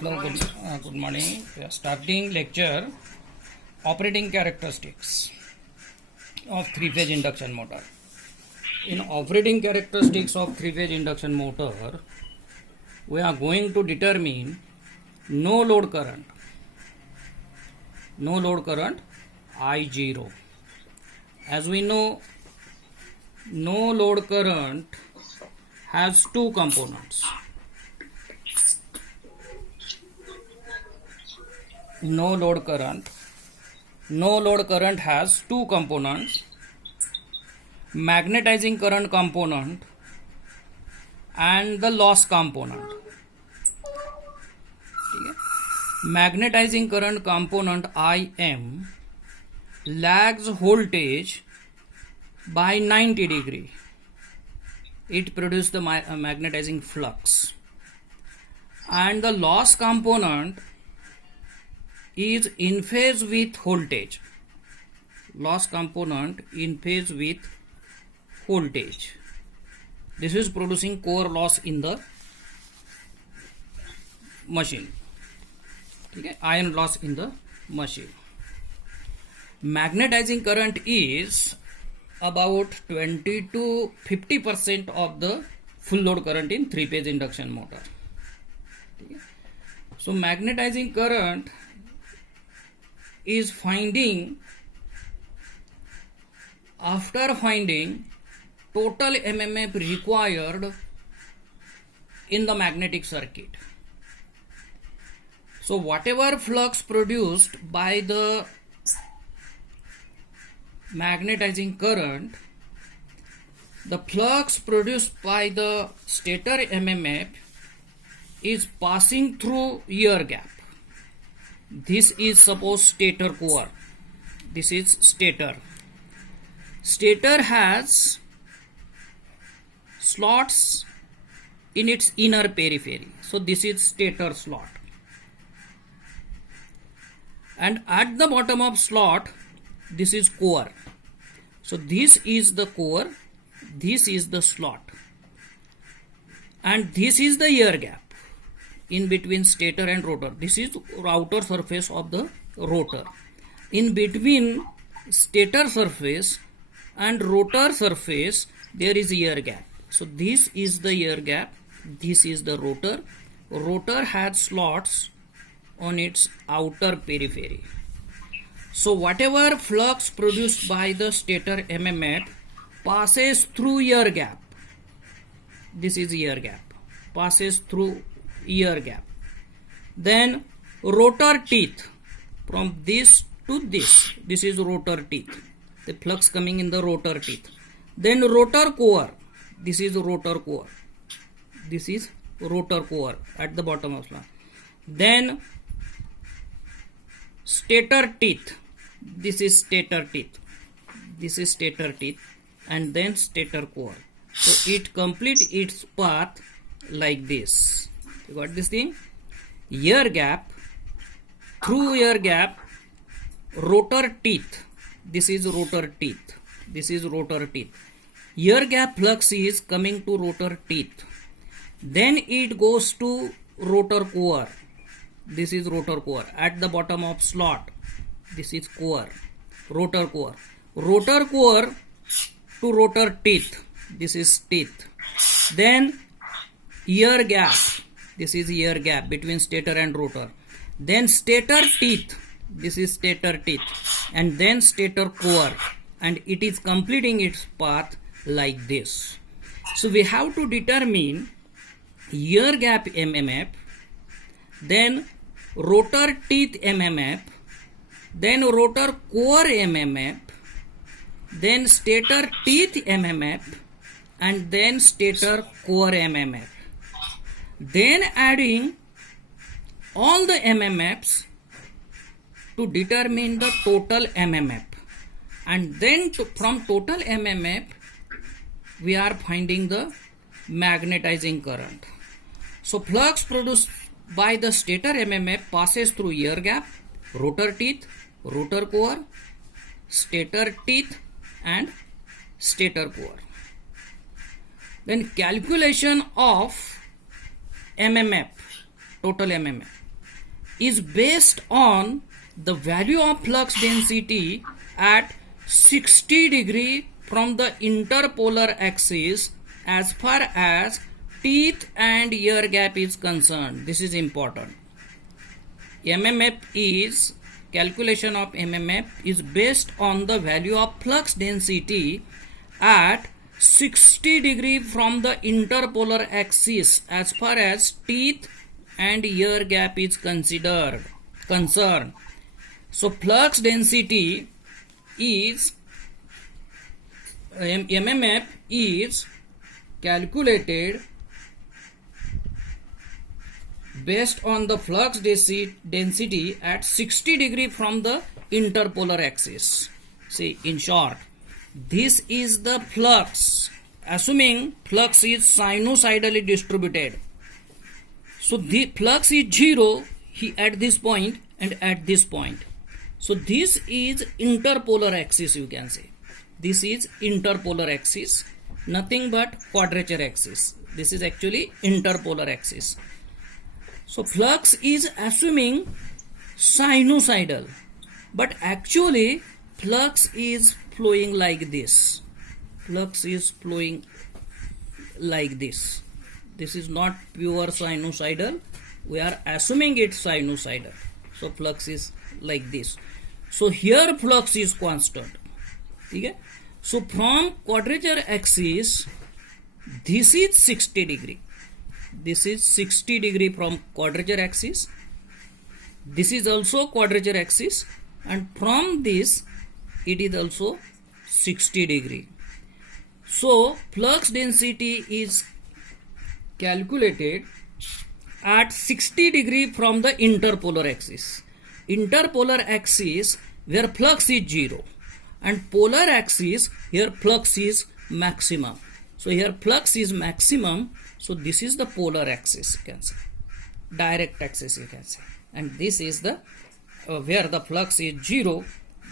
Hello, good morning. We are starting lecture operating characteristics of three-phase induction motor. In operating characteristics of three-phase induction motor, we are going to determine no load current I0. As we know, no load current has two components. No load current has two components: magnetizing current component and the loss component. Magnetizing current component Im lags voltage by 90 degree. It produces the magnetizing flux, and the loss component is in phase with voltage. Loss component in phase with voltage. This is producing core loss in the machine. Okay? Iron loss in the machine. Magnetizing current is about 20 to 50% of the full load current in three-phase induction motor. Okay? So magnetizing current is after finding total MMF required in the magnetic circuit. So whatever flux produced by the magnetizing current, the flux produced by the stator MMF is passing through air gap. This is suppose stator core. This is stator. Stator has slots in its inner periphery. So this is stator slot. And at the bottom of slot, this is core. So this is the core. This is the slot. And this is the air gap in between stator and rotor. This is outer surface of the rotor. In between stator surface and rotor surface, there is air gap. So this is the air gap. This is the rotor. Rotor has slots on its outer periphery. So whatever flux produced by the stator MMF passes through air gap. This is air gap. Passes through air gap. Then rotor teeth, from this to this. This is rotor teeth. The flux coming in the rotor teeth. Then rotor core. This is rotor core. This is rotor core at the bottom of slot. Then stator teeth. This is stator teeth. This is stator teeth. And then stator core. So it completes its path like this. You got this thing? Air gap. Through air gap, rotor teeth. This is rotor teeth. This is rotor teeth. Air gap flux is coming to rotor teeth. Then it goes to rotor core. This is rotor core. At the bottom of slot, this is core. Rotor core. Rotor core to rotor teeth. This is teeth. Then air gap. This is air gap between stator and rotor. Then stator teeth. This is stator teeth. And then stator core. And it is completing its path like this. So we have to determine air gap MMF, then rotor teeth MMF, then rotor core MMF, then stator teeth MMF, and then stator core MMF. Then adding all the MMFs to determine the total MMF. And then from total MMF, we are finding the magnetizing current. So flux produced by the stator MMF passes through air gap, rotor teeth, rotor core, stator teeth, and stator core. Then calculation of MMF, total MMF. is based on the value of flux density at 60 degree from the interpolar axis as far as teeth and ear gap is concerned. This is important. MMF is calculation of MMF is based on the value of flux density at 60 degree from the interpolar axis as far as teeth and ear gap is concerned. So flux density is MMF is calculated based on the flux density at 60 degree from the interpolar axis. See, in short, this is the flux, assuming flux is sinusoidally distributed. So the flux is 0 at this point and at this point. So this is interpolar axis, you can say. This is interpolar axis, nothing but quadrature axis. This is actually interpolar axis. So flux is assuming sinusoidal, but actually flux is flowing like this. Flux is flowing like this. This is not pure sinusoidal. We are assuming it's sinusoidal. So flux is like this. So here flux is constant. Okay? So from quadrature axis, this is 60 degree. This is 60 degree from quadrature axis. This is also quadrature axis, and from this it is also 60 degree. So flux density is calculated at 60 degree from the interpolar axis. Interpolar axis where flux is 0, and polar axis here flux is maximum. So here flux is maximum. So this is the polar axis, you can say, direct axis, you can say, and this is the where the flux is 0,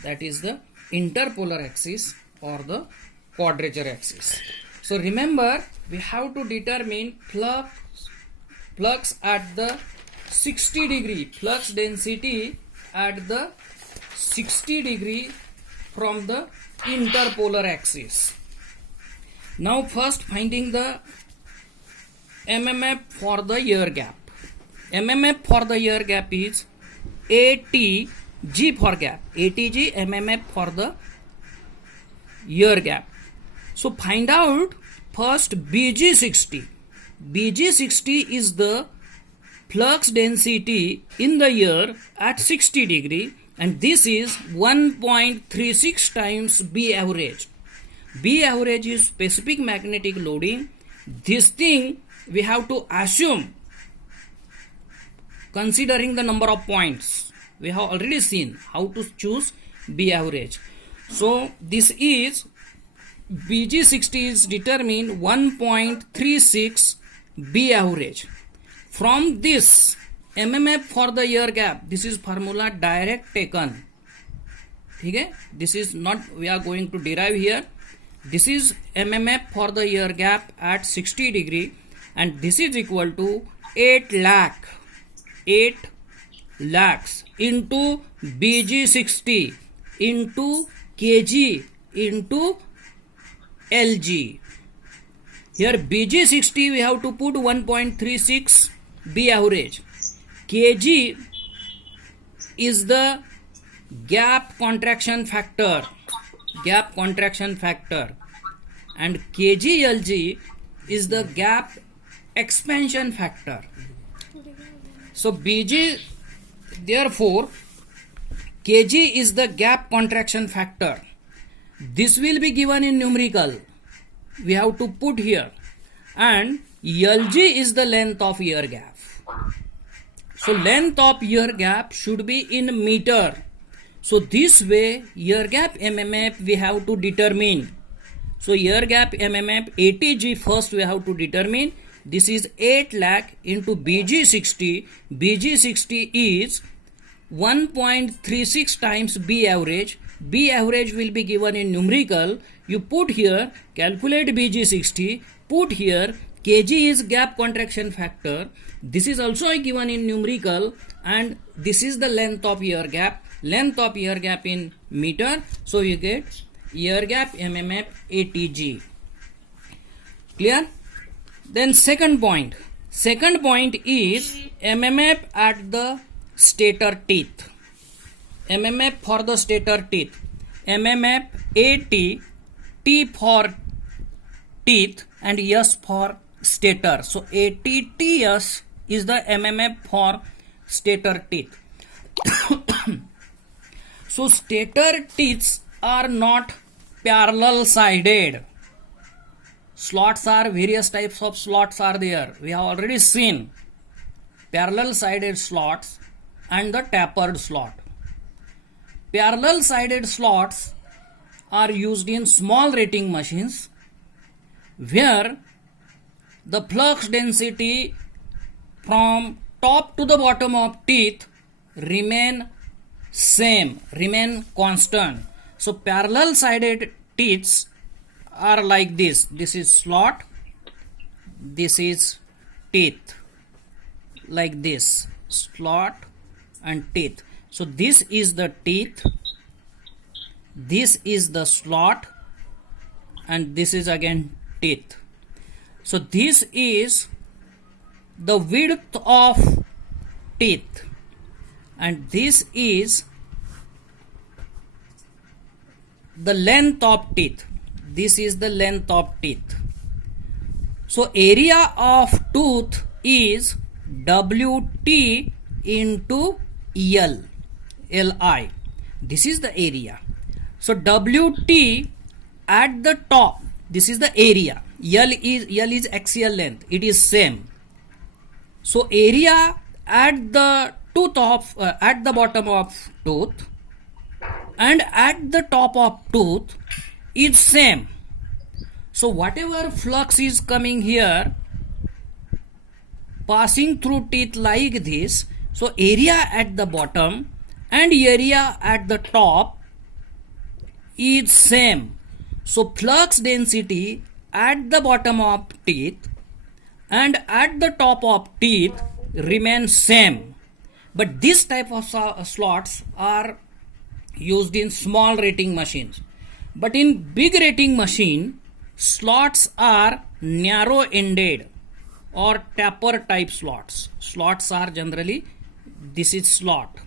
that is the interpolar axis or the quadrature axis. So remember, we have to determine flux at the 60 degree, flux density at the 60 degree from the interpolar axis. Now first finding the MMF for the ear gap. MMF for the ear gap is ATG for gap. ATG MMF for the ear gap. So find out first BG60. BG60 is the flux density in the ear at 60 degree, and this is 1.36 times B average. B average is specific magnetic loading. This thing we have to assume considering the number of points. We have already seen how to choose B average. So this is BG60 is determined 1.36 B average. From this MMF for the ear gap, this is formula direct taken. Okay? This is not we are going to derive here. This is MMF for the ear gap at 60 degree, and this is equal to 8 lakhs into BG60 into kg into lg. Here BG60 we have to put 1.36 B average. Kg is the gap contraction factor, and kglg is the gap expansion factor. So BG, therefore kg is the gap contraction factor. This will be given in numerical, we have to put here, and lg is the length of ear gap. So length of ear gap should be in meter. So this way ear gap MMF we have to determine. So ear gap MMF ATG first we have to determine. This is 8 lakh into BG60. BG60 is 1.36 times B average. B average will be given in numerical. You put here, calculate BG60, put here, kg is gap contraction factor. This is also given in numerical, and this is the length of ear gap. Length of ear gap in meter. So you get ear gap mmf atg. Clear? Then second point. Second point is mmf at the stator teeth. mmf for the stator teeth. mmf at, t for teeth and s for stator. So ATTS is the mmf for stator teeth. So stator teeth are not parallel sided. Slots are, various types of slots are there. We have already seen parallel sided slots and the tapered slot. Parallel sided slots are used in small rating machines where the flux density from top to the bottom of teeth remain constant. So parallel sided teeth are like this. This is slot, this is teeth, like this, slot and teeth. So this is the teeth, this is the slot, and this is again teeth. So this is the width of teeth, and this is the length of teeth. This is the length of teeth. So area of tooth is WT into Li. This is the area. So WT at the top, this is the area. L is axial length. It is same. So area at the tooth of at the bottom of tooth and at the top of tooth is same. So whatever flux is coming here, passing through teeth like this, so area at the bottom and area at the top is same. So flux density at the bottom of teeth and at the top of teeth remains same. But this type of slots are used in small rating machines. But in big rating machine, slots are narrow ended or taper type slots. Slots are generally, this is slot.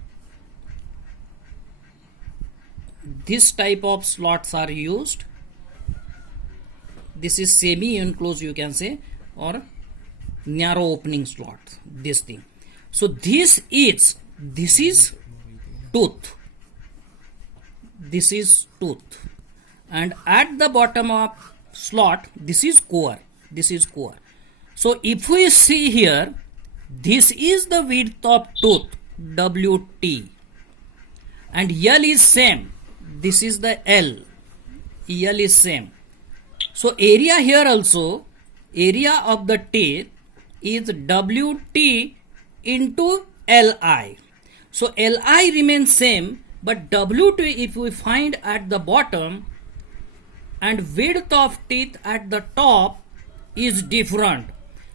This type of slots are used. This is semi enclosed, you can say, or narrow opening slot, this thing. So this is tooth. This is tooth. And at the bottom of slot, this is core. This is core. So if we see here, this is the width of tooth, WT. And L is same. This is the L. L is same. So area here also, area of the teeth is WT into Li. So Li remains same, but WT if we find at the bottom and width of teeth at the top is different.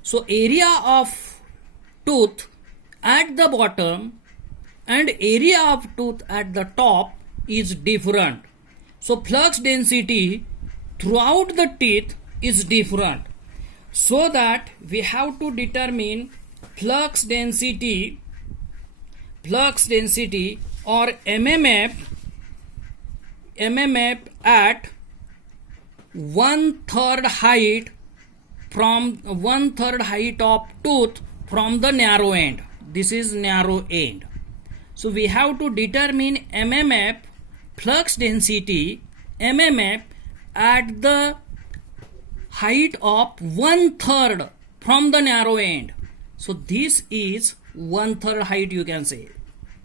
So area of tooth at the bottom and area of tooth at the top is different. So flux density throughout the teeth is different. So that we have to determine flux density or mmf at 1/3 height from 1/3 height of tooth from the narrow end. This is narrow end. So we have to determine mmf flux density mmf at the height of 1/3 from the narrow end. So this is 1/3 height, you can say,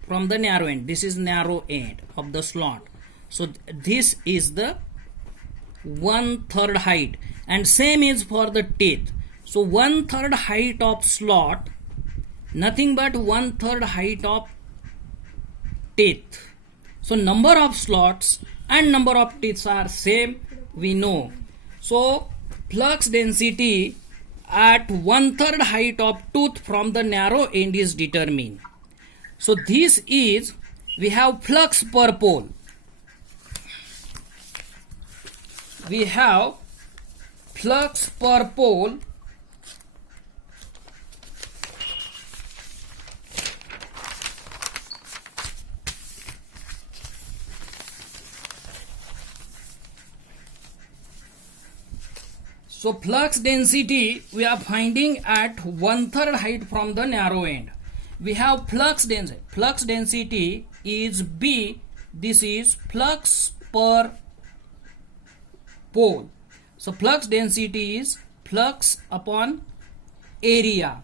from the narrow end. This is narrow end of the slot. So this is the 1/3 height, and same is for the teeth. So 1/3 height of slot, nothing but 1/3 height of teeth. So number of slots and number of teeth are same, we know. So flux density at 1/3 height of tooth from the narrow end is determined. So this is, we have flux per pole. We have flux per pole So flux density we are finding at 1/3 height from the narrow end. We have flux density. Flux density is B. This is flux per pole. So flux density is flux upon area,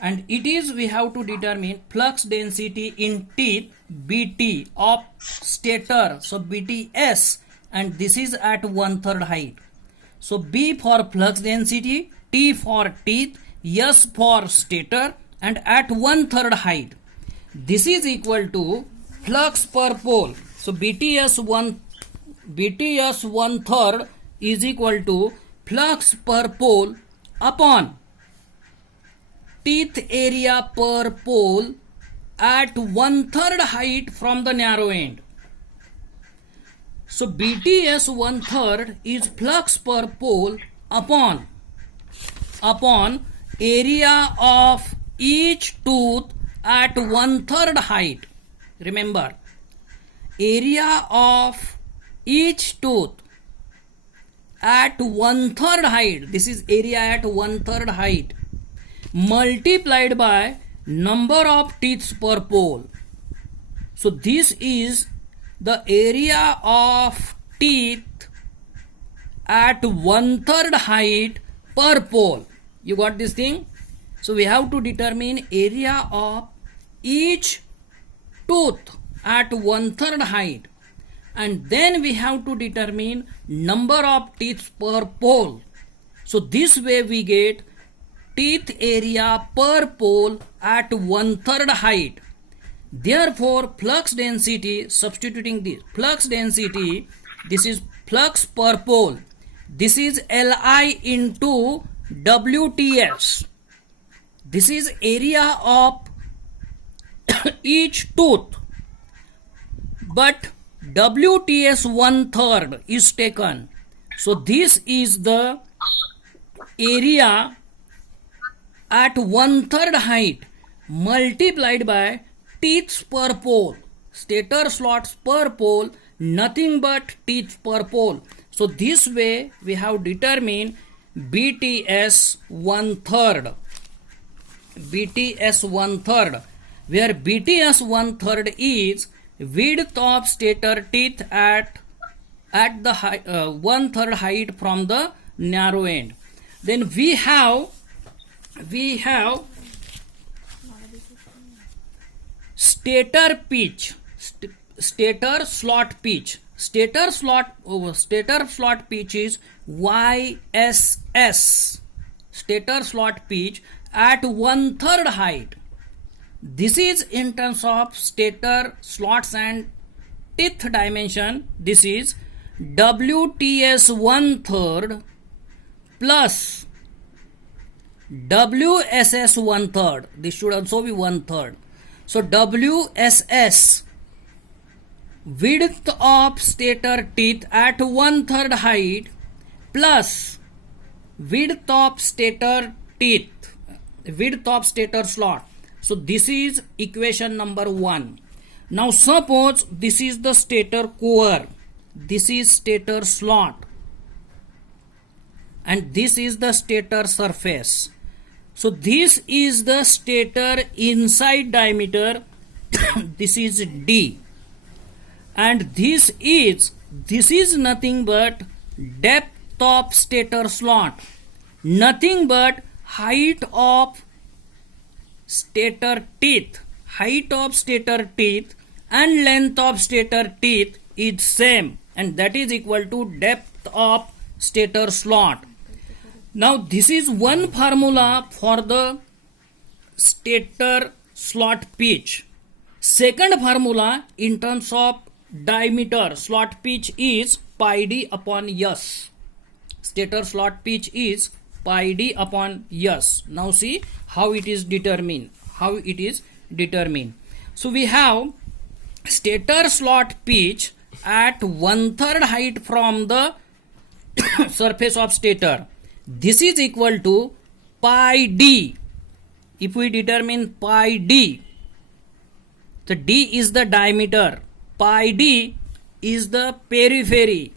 and it is, we have to determine flux density in teeth BT of stator. So BTS, and this is at 1/3 height. So B for flux density, T for teeth, S for stator, and at 1/3 height. This is equal to flux per pole. So BTS 1/3 is equal to flux per pole upon teeth area per pole at 1/3 height from the narrow end. So BTS 1/3 is flux per pole upon area of each tooth at 1/3 height. Remember, area of each tooth at 1/3 height. This is area at 1/3 height multiplied by number of teeth per pole. So this is the area of teeth at 1/3 height per pole. You got this thing? So we have to determine area of each tooth at 1/3 height, and then we have to determine number of teeth per pole. So this way we get teeth area per pole at 1/3 height. Therefore flux density, substituting this flux density, this is flux per pole, this is Li into WTS. This is area of each tooth, but WTS 1/3 is taken. So this is the area at 1/3 height multiplied by teeth per pole. Stator slots per pole, nothing but teeth per pole. So this way we have determined BTS 1/3. BTS 1/3, where BTS 1/3 is width of stator teeth at the 1/3 height from the narrow end. Then we have stator pitch, stator slot pitch. Stator slot pitch is YSS. Stator slot pitch at 1/3 height. This is in terms of stator slots and teeth dimension. This is WTS 1/3 plus WSS 1/3. This should also be 1/3. So WSS, width of stator teeth at 1/3 height, plus width of stator teeth, width of stator slot. So this is equation number 1. Now suppose this is the stator core, this is stator slot, and this is the stator surface. So this is the stator inside diameter. This is D, and this is nothing but depth of stator slot, nothing but height of stator teeth. Height of stator teeth and length of stator teeth is same, and that is equal to depth of stator slot. Now this is one formula for the stator slot pitch. Second formula in terms of diameter slot pitch is pi d upon S. Stator slot pitch is pi d upon s. Now see how it is determined. So we have stator slot pitch at 1/3 height from the surface of stator. This is equal to pi d. If we determine pi d, the d is the diameter, pi d is the periphery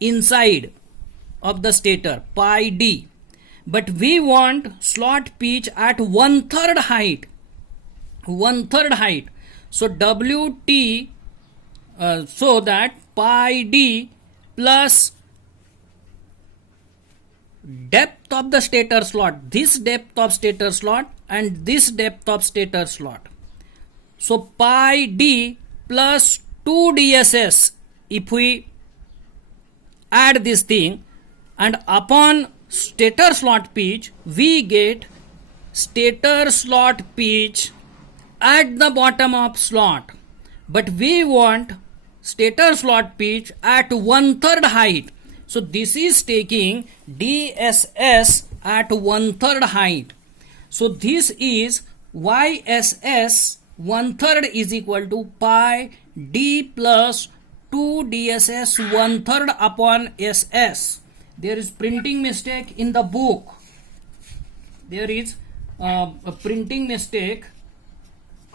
inside of the stator, pi d. But we want slot pitch at 1/3 height. So Wt, so that pi d plus depth of the stator slot, this depth of stator slot and this depth of stator slot. So pi d plus 2 dss, if we add this thing, and upon stator slot pitch we get stator slot pitch at the bottom of slot, but we want stator slot pitch at 1/3 height. So this is taking dss at 1/3 height. So this is yss 1/3 is equal to pi d plus 2 dss 1/3 upon ss. There is printing mistake in the book. There is a printing mistake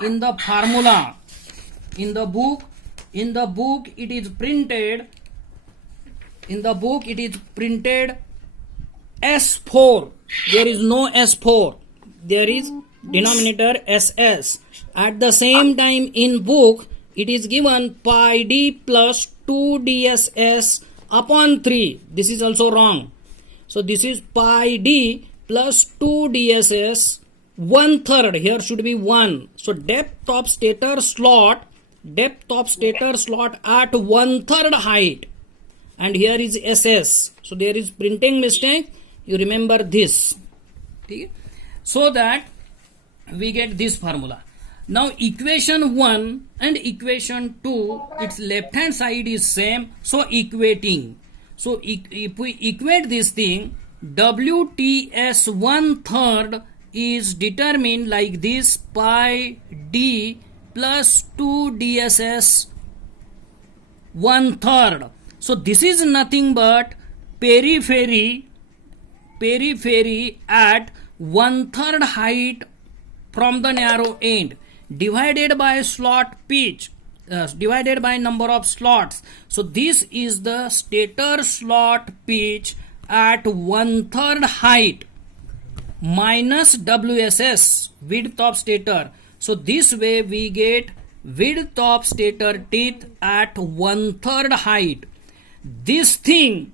in the formula. In the book it is printed. In the book it is printed S4. There is no S4. There is denominator SS. At the same time in book it is given pi d plus 2 dss upon 3. This is also wrong. So this is pi d plus 2 dss 1/3. Here should be 1. So depth of stator slot at 1/3 height. And here is SS. So there is printing mistake. You remember this. Okay? So that we get this formula. Now equation 1 and equation 2, its left hand side is same. So equating. So if we equate this thing, WTS 1/3 is determined like this, pi d plus 2 dss 1/3. So this is nothing but periphery at 1/3 height from the narrow end divided by slot pitch, divided by number of slots. So this is the stator slot pitch at 1/3 height minus WSS, width of stator. So this way we get width of stator teeth at 1/3 height. This thing